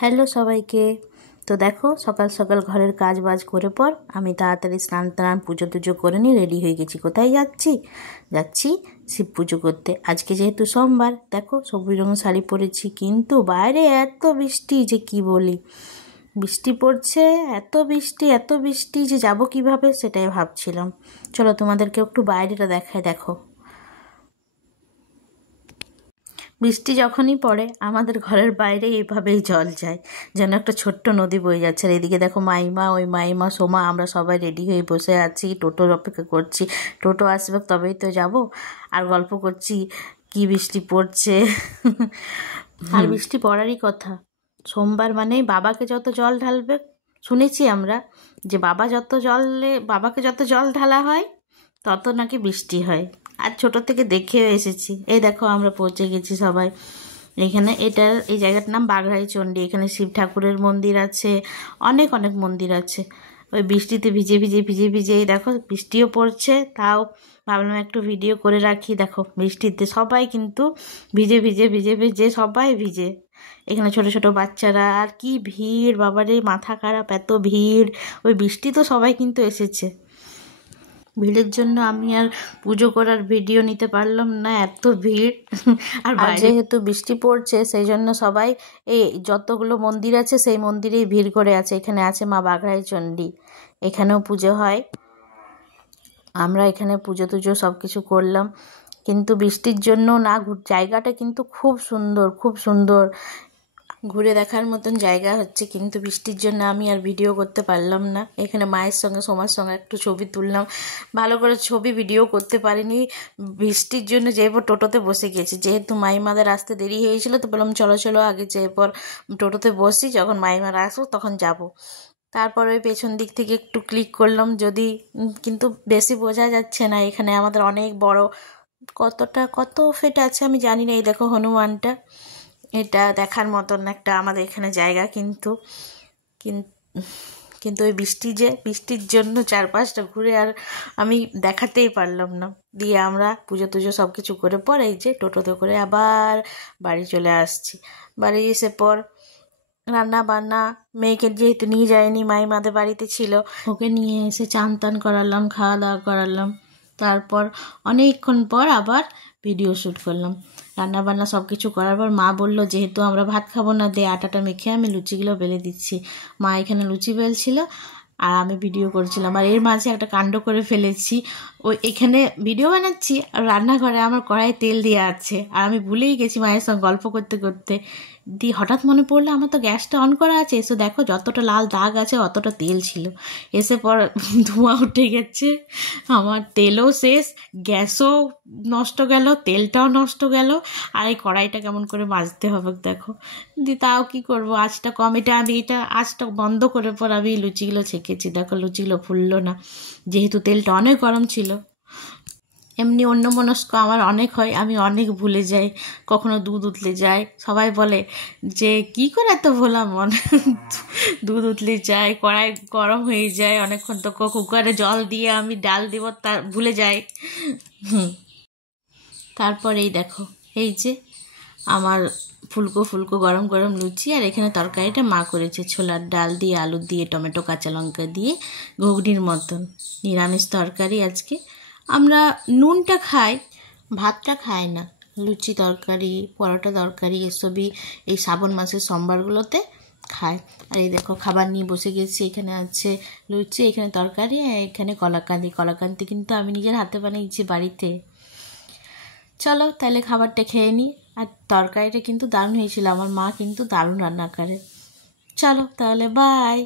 Hello সবাইকে। তো দেখো সকাল সকাল ঘরের কাজ বাজ করে পর আমি তাড়াতাড়ি স্নান টান পুজো টুজো করে নিয়ে রেডি হয়ে গেছি। কোথায় যাচ্ছি শিব পুজো করতে। আজকে যেহেতু সোমবার, দেখো সবুজ রঙের শাড়ি পরেছি, কিন্তু বাইরে এত বৃষ্টি যে কি বলি। বৃষ্টি পড়ছে, এত বৃষ্টি যে যাব কিভাবে সেটাই ভাবছিলাম। চলো তোমাদেরকে একটু বাইরেটা দেখায়। দেখো বৃষ্টি যখনই পড়ে আমাদের ঘরের বাইরে এইভাবেই জল যায়, যেন একটা ছোট্ট নদী বয়ে যাচ্ছে। আর এদিকে দেখো মাইমা, ওই মাইমা, সোমা, আমরা সবাই রেডি হয়ে বসে আছি, টোটোর অপেক্ষা করছি। টোটো আসবে তবেই তো যাব। আর গল্প করছি কি বৃষ্টি পড়ছে। আর বৃষ্টি পড়ারই কথা। সোমবার মানে বাবাকে যত জল ঢালবে, শুনেছি আমরা যে বাবাকে যত জল ঢালা হয় তত নাকি বৃষ্টি হয়। আর ছোটো থেকে দেখেও এসেছি। এই দেখো আমরা পৌঁছে গেছি সবাই। এখানে এই জায়গাটার নাম বাঘরাই চণ্ডী। এখানে শিব ঠাকুরের মন্দির আছে, অনেক অনেক মন্দির আছে। ওই বৃষ্টিতে ভিজে এই দেখো বৃষ্টিও পড়ছে, তাও ভাবলাম একটু ভিডিও করে রাখি। দেখো বৃষ্টিতে সবাই কিন্তু ভিজে সবাই ভিজে। এখানে ছোট ছোট বাচ্চারা, আর কি ভিড় বাবারে, মাথা খারাপ, এত ভিড়। ওই বৃষ্টি তো সবাই কিন্তু এসেছে। ভিড়ের জন্য আমি আর পুজো করার ভিডিও নিতে পারলাম না, এত ভিড়। আর যেহেতু বৃষ্টি পড়ছে সেই জন্য সবাই এই যতগুলো মন্দির আছে সেই মন্দিরেই ভিড় করে আছে। এখানে আছে মা বাঘরাই চণ্ডী, এখানেও পুজো হয়। আমরা এখানে পুজো টুজো সব কিছু করলাম, কিন্তু বৃষ্টির জন্য না, জায়গাটা কিন্তু খুব সুন্দর ঘুরে দেখার মতন জায়গা হচ্ছে, কিন্তু বৃষ্টির জন্য আমি আর ভিডিও করতে পারলাম না। এখানে মায়ের সঙ্গে সোমার সঙ্গে একটু ছবি তুললাম, ভালো করে ছবি ভিডিও করতে পারিনি বৃষ্টির জন্য। যেরপর টোটোতে বসে গেছি, যেহেতু মাইমাদের আসতে দেরি হয়েছিল তো বললাম চলো আগে যেরপর টোটোতে বসি, যখন মাইমারা আসবো তখন যাব। তারপর ওই পেছন দিক থেকে একটু ক্লিক করলাম, কিন্তু বেশি বোঝা যাচ্ছে না। এখানে আমাদের অনেক বড়, কত ফিট আছে আমি জানি না। এই দেখো হনুমানটা, এটা দেখার মতন একটা আমাদের এখানে জায়গা। কিন্তু ওই বৃষ্টির জন্য চারপাশটা ঘুরে আর আমি দেখাতেই পারলাম না। দিয়ে আমরা পুজো টুজো সব কিছু করে পর এই যে টোটোতে করে আবার বাড়ি চলে আসছি। বাড়ি এসে পর রান্না বান্না, মেয়েকে যেহেতু নিয়ে যায়নি, মাইমাদের বাড়িতে ছিল, ওকে নিয়ে এসে চান টান করালাম, খাওয়া দাওয়া করালাম। তারপর অনেকক্ষণ পর আবার ভিডিও শ্যুট করলাম। রান্না বান্না সব কিছু করার পর মা বলল যেহেতু আমরা ভাত খাবো না, দে আটাটা মেখে আমি লুচিগুলো বেলে দিচ্ছি। মা এখানে লুচি বেলছিল আর আমি ভিডিও করছিলাম। আর এর মাঝে একটা কাণ্ড করে ফেলেছি, এখানে ভিডিও বানাচ্ছি আর রান্নাঘরে আমার কড়াই তেল দেওয়া আছে, আর আমি ভুলেই গেছি মায়ের সঙ্গে গল্প করতে করতে। দিয়ে হঠাৎ মনে পড়লো আমার তো গ্যাসটা অন করা আছে, এসে দেখো যতটা লাল দাগ আছে অতটা তেল ছিল। এসে পর ধোঁয়া উঠে গেছে, আমার তেলও শেষ, গ্যাসও নষ্ট গেল, তেলটাও নষ্ট গেল, আর এই কড়াইটা কেমন করে মাজতে হবে দেখো। দিয়ে তাও কি করবো, আঁচটা কম, আঁচটা বন্ধ করে পর আমি লুচিগুলো ছেঁকেছি। দেখো লুচিগুলো ফুললো না, যেহেতু তেলটা অনেক গরম ছিল। এমনি অন্যমনস্ক আমার অনেক হয়, আমি অনেক ভুলে যাই, কখনো দুধ উতলে যায়। সবাই বলে যে কি করে এত ভোলা মন, দুধ উতলে যায়, কড়াই গরম হয়ে যায়, অনেকক্ষণ তো কুকারে জল দিয়ে আমি ডাল দিব তা ভুলে যাই। তারপর এই দেখো, এই যে আমার ফুলকো গরম গরম লুচি, আর এখানে তরকারিটা মা করেছে ছোলার ডাল দিয়ে, আলু দিয়ে, টমেটো কাঁচা লঙ্কা দিয়ে, ঘুগনির মতন নিরামিষ তরকারি আজকে। আমরা নুনটা খাই, ভাতটা খাই না। লুচি তরকারি, পরোটা তরকারি এসবই এই শ্রাবণ মাসের সোমবারগুলোতে খায়। আর এই দেখো খাবার নিয়ে বসে গেছি, এখানে আছে লুচি, এখানে তরকারি, এখানে কলাকান্দি কিন্তু আমি নিজের হাতে বানিয়েছি বাড়িতে। চলো তাহলে খাবারটা খেয়ে নিই। আর তরকারিটা কিন্তু দারুণ হয়েছিল, আমার মা কিন্তু দারুণ রান্না করে। চলো তাহলে বাই।